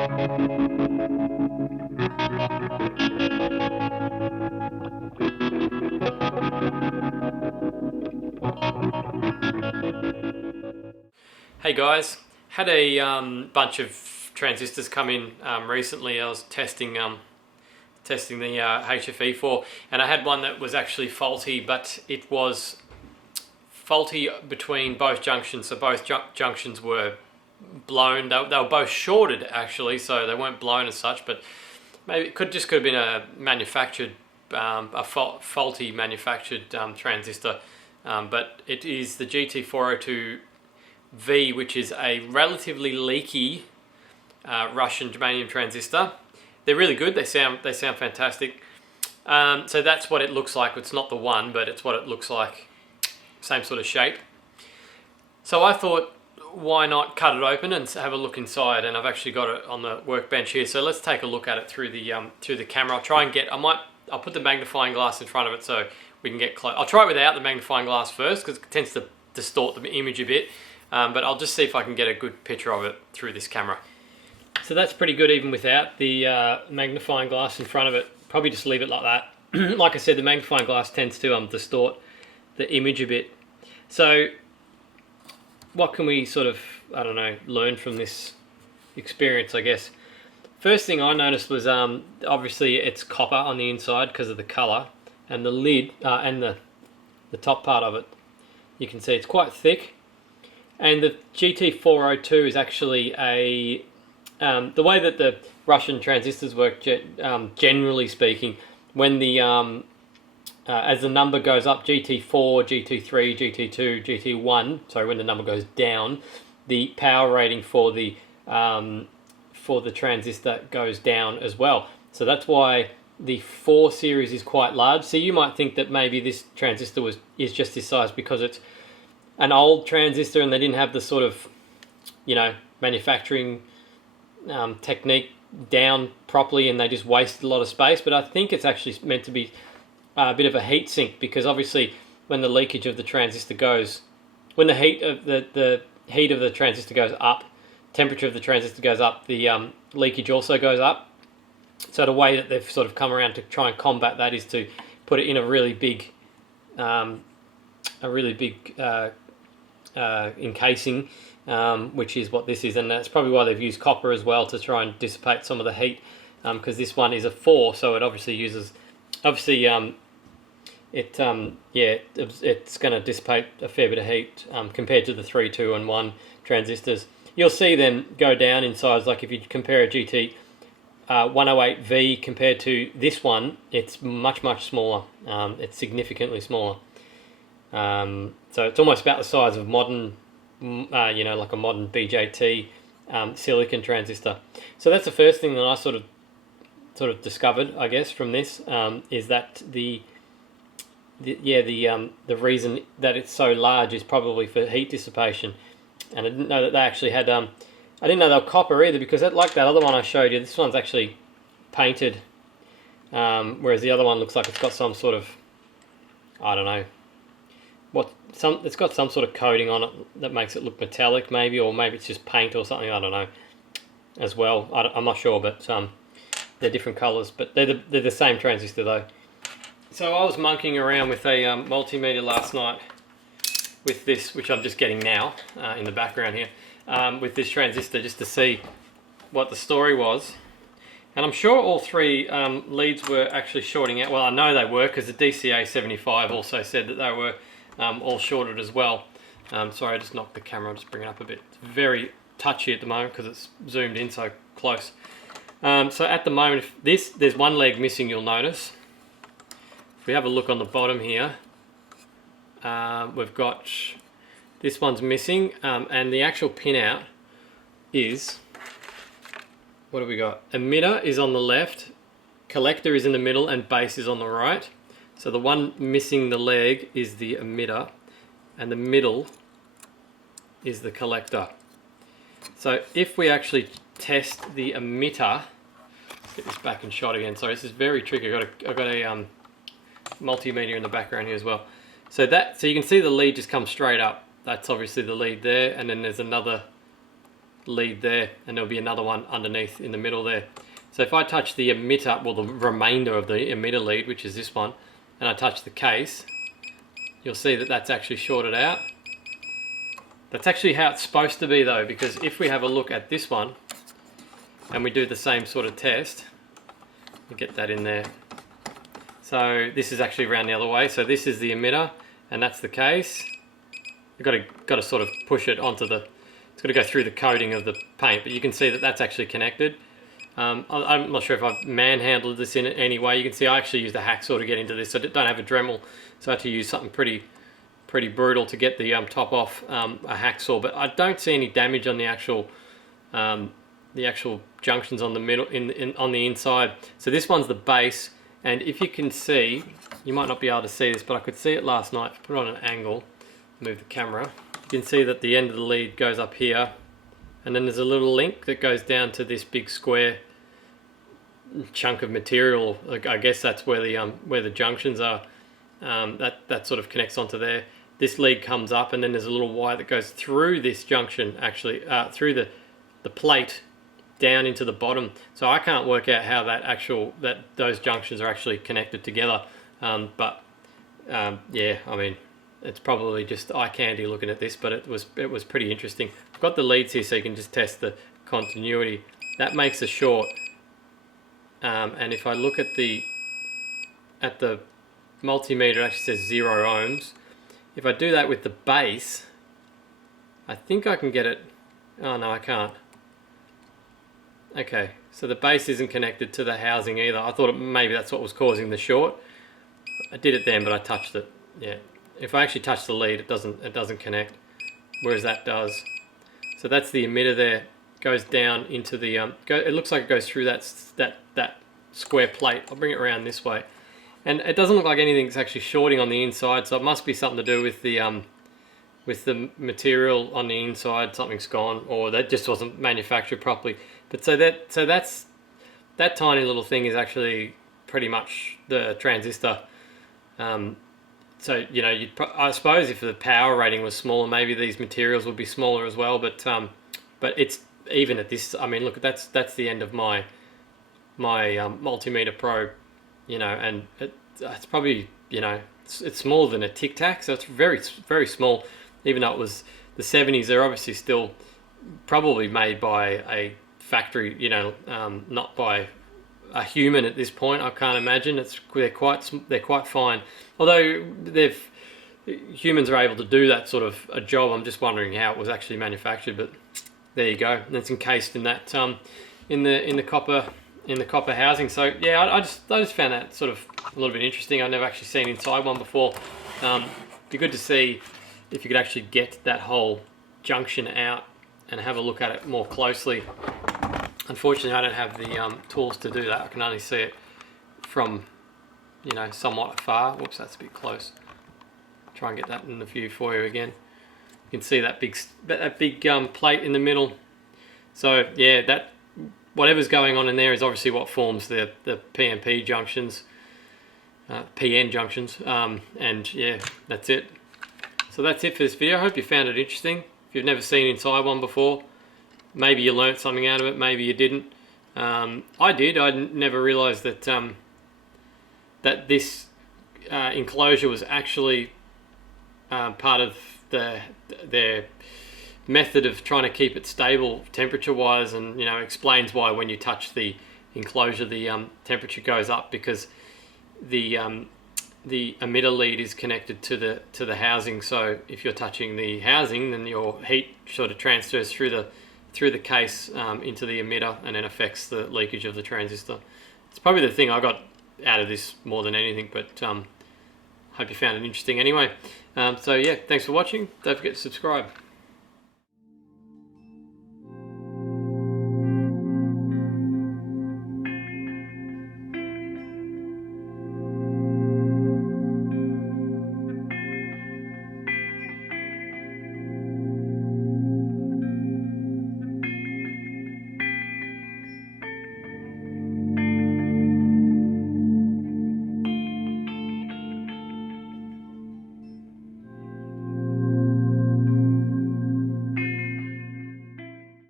Hey guys, had a bunch of transistors come in recently. I was testing the HFE4, and I had one that was actually faulty, but it was faulty between both junctions. So both junctions were blown. They were both shorted actually, so they weren't blown as such. But maybe it could have been a manufactured, faulty manufactured transistor. But it is the GT402V, which is a relatively leaky Russian germanium transistor. They're really good. They sound fantastic. So that's what it looks like. It's not the one, but it's what it looks like. Same sort of shape. So I thought, why not cut it open and have a look inside? And I've actually got it on the workbench here. So let's take a look at it through the camera. I'll try and I'll put the magnifying glass in front of it so we can get close. I'll try it without the magnifying glass first because it tends to distort the image a bit. But I'll just see if I can get a good picture of it through this camera. So that's pretty good even without the magnifying glass in front of it. Probably just leave it like that. Like I said, the magnifying glass tends to distort the image a bit. So what can we sort of, I don't know, learn from this experience, I guess? First thing I noticed was obviously it's copper on the inside because of the color, and the lid and the top part of it, you can see it's quite thick. And the GT402 is actually the way that the Russian transistors work, generally speaking, when the as the number goes up, GT4, GT3, GT2, GT1, sorry, when the number goes down, the power rating for the transistor goes down as well. So that's why the 4 series is quite large. So you might think that maybe this transistor is just this size because it's an old transistor and they didn't have the sort of, manufacturing technique down properly and they just wasted a lot of space. But I think it's actually meant to be a bit of a heat sink, because obviously when the leakage of the transistor goes, when the heat of the transistor goes up, temperature of the transistor goes up, the leakage also goes up. So the way that they've sort of come around to try and combat that is to put it in a really big encasing, which is what this is, and that's probably why they've used copper as well to try and dissipate some of the heat, because this one is a 4, so it obviously uses, it's going to dissipate a fair bit of heat compared to the 3, 2 and 1 transistors. You'll see them go down in size. Like if you compare a GT 108V compared to this one, it's much smaller. It's significantly smaller. So it's almost about the size of modern, like a modern BJT silicon transistor. So that's the first thing that I sort of discovered, I guess, from this, is that the reason that it's so large is probably for heat dissipation. And I didn't know that they actually had, I didn't know they were copper either, because like that other one I showed you, this one's actually painted, whereas the other one looks like it's got some sort of, I don't know, it's got some sort of coating on it that makes it look metallic maybe, or maybe it's just paint or something, I don't know, as well. I'm not sure, but they're different colours, but they're the same transistor though. So I was monkeying around with a multimeter last night with this, which I'm just getting now in the background here, with this transistor, just to see what the story was. And I'm sure all 3 leads were actually shorting out. Well, I know they were, because the DCA 75 also said that they were all shorted as well. Sorry, I just knocked the camera. I'll just bring it up a bit. It's very touchy at the moment because it's zoomed in so close. So at the moment, there's one leg missing, you'll notice. If we have a look on the bottom here, we've got this one's missing, and the actual pinout is, what have we got? Emitter is on the left, collector is in the middle, and base is on the right. So the one missing the leg is the emitter, and the middle is the collector. So if we actually test the emitter, let's get this back in shot again. Sorry, this is very tricky. I've got a multimeter in the background here as well. So you can see the lead just comes straight up. That's obviously the lead there, and then there's another lead there, and there'll be another one underneath in the middle there. So if I touch the emitter, well, the remainder of the emitter lead, which is this one, and I touch the case, you'll see that that's actually shorted out. That's actually how it's supposed to be though, because if we have a look at this one and we do the same sort of test, we get that in there. So this is actually around the other way. So this is the emitter and that's the case. You've got to sort of push it onto the, it's got to go through the coating of the paint, but you can see that that's actually connected. I'm not sure if I've manhandled this in any way. You can see I actually used a hacksaw to get into this. I don't have a Dremel, so I had to use something pretty brutal to get the top off a hacksaw. But I don't see any damage on the actual junctions on the middle on the inside. So this one's the base, and if you can see, you might not be able to see this, but I could see it last night. Put it on an angle, move the camera. You can see that the end of the lead goes up here, and then there's a little link that goes down to this big square chunk of material. I guess that's where the junctions are. That sort of connects onto there. This lead comes up, and then there's a little wire that goes through this junction, actually through the plate down into the bottom. So I can't work out how those junctions are actually connected together. Yeah, I mean, it's probably just eye candy looking at this, but it was pretty interesting. I've got the leads here so you can just test the continuity. That makes a short. And if I look at the multimeter, it actually says 0 ohms. If I do that with the base, I think I can get it. Oh no, I can't. Okay, so the base isn't connected to the housing either. I thought maybe that's what was causing the short. I did it then, but I touched it. Yeah, if I actually touch the lead, it doesn't connect, whereas that does. So that's the emitter there. Goes down into the it looks like it goes through that square plate. I'll bring it around this way, and it doesn't look like anything's actually shorting on the inside, so it must be something to do with the material on the inside. Something's gone, or that just wasn't manufactured properly. But so that's that tiny little thing is actually pretty much the transistor. So you know, I suppose if the power rating was smaller, maybe these materials would be smaller as well. But it's even at this. I mean, look, that's the end of my multimeter probe. You know, and it's probably, you know, it's smaller than a Tic Tac, so it's very small. Even though it was the 70s, they're obviously still probably made by a factory, you know, not by a human at this point. I can't imagine. They're quite fine. Although humans are able to do that sort of a job, I'm just wondering how it was actually manufactured. But there you go. And it's encased in that in the copper housing. So yeah, I just found that sort of a little bit interesting. I've never actually seen inside one before. Be good to see if you could actually get that whole junction out and have a look at it more closely. Unfortunately, I don't have the tools to do that. I can only see it from, you know, somewhat afar. Whoops, that's a bit close. Try and get that in the view for you again. You can see that big plate in the middle. So yeah, that whatever's going on in there is obviously what forms the PNP junctions, PN junctions, and yeah, that's it. So that's it for this video. I hope you found it interesting. If you've never seen inside one before, maybe you learnt something out of it, maybe you didn't. I did. I never realised that that this enclosure was actually part of their method of trying to keep it stable temperature-wise, and you know, explains why when you touch the enclosure, the temperature goes up, because the emitter lead is connected to the housing. So if you're touching the housing, then your heat sort of transfers through the case into the emitter, and then affects the leakage of the transistor. It's probably the thing I got out of this more than anything, but hope you found it interesting anyway. So yeah, thanks for watching. Don't forget to subscribe.